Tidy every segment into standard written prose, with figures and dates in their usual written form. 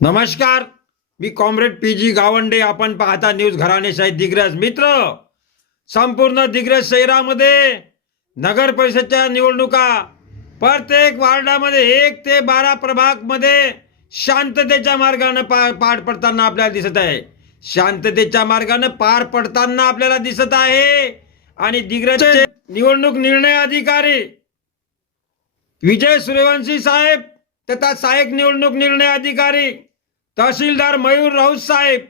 नमस्कार, मी comrade PG Gawande. आपण पाहता न्यूज घराणेशाही दिग्रस. मित्र, संपूर्ण दिग्रस शहरामध्ये नगर परिषदच्या निवडणुका प्रत्येक वार्डामध्ये 1 ते 12 प्रभागमध्ये शांततेच्या मार्गाने पार पडताना आपल्याला दिसत आहे. शांततेच्या मार्गाने पार पडताना आपल्याला दिसत आहे. आणि दिग्रसचे निवडणूक निर्णय अधिकारी विजय सूर्यवंशी साहेब तथा सहाय्यक निवडणूक निर्णय अधिकारी तहसीलदार मयूर राऊत साहेब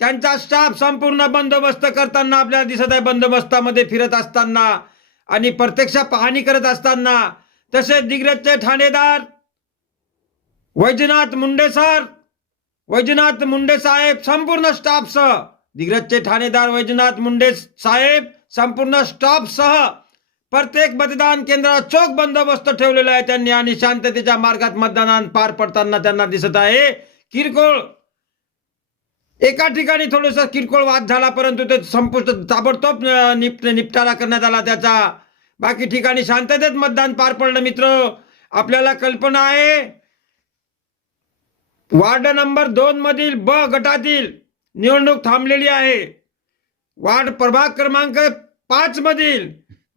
त्यांचा स्टाफ संपूर्ण बंदोबस्त करताना आपल्याला दिसत आहे. बंदोबस्तामध्ये फिरत असताना आणि प्रत्यक्ष पाहणी करत असताना. तसेच दिग्रसचे ठाणेदार वैजनाथ मुंडे साहेब संपूर्ण स्टाफ सह, दिग्रसचे ठाणेदार वैजनाथ मुंडे साहेब संपूर्ण स्टाफ सह प्रत्येक मतदान केंद्रात चोख बंदोबस्त ठेवलेला आहे त्यांनी. आणि शांततेच्या मार्गात मतदान पार पडताना त्यांना दिसत आहे. किरकोळ एका ठिकाणी थोडासा किरकोळ वाद झाला, परंतु ते ताबडतोब निपटारा करण्यात आला त्याचा. बाकी ठिकाणी शांततेत मतदान पार पडलं. मित्र, आपल्याला कल्पना आहे वार्ड नंबर 2 मधील ब गटातील निवडणूक थांबलेली आहे. वार्ड प्रभाग क्रमांक 5 मधील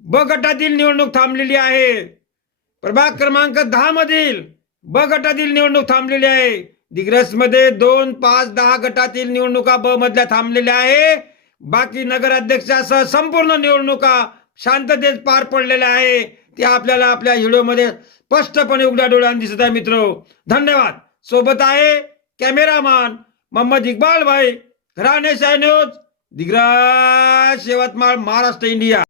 ब गटातील निवडणूक थांबलेली आहे. प्रभाग क्रमांक 10 मधील ब गटातील निवडणूक थांबलेली आहे. दिग्रस मध्ये 2, 5, 10 गटातील निवडणुका ब मधल्या थांबलेल्या आहे. बाकी नगराध्यक्षासह संपूर्ण निवडणुका शांततेत पार पडलेल्या आहे. ते आपल्याला आपल्या व्हिडिओमध्ये स्पष्टपणे उघड्या डोळ्यांनी दिसत आहे. मित्र, धन्यवाद. सोबत आहे कॅमेरामॅन मोहम्मद इक्बाल भाई. घराणेशाही न्यूज, दिग्रस, यवतमाळ, महाराष्ट्र, इंडिया.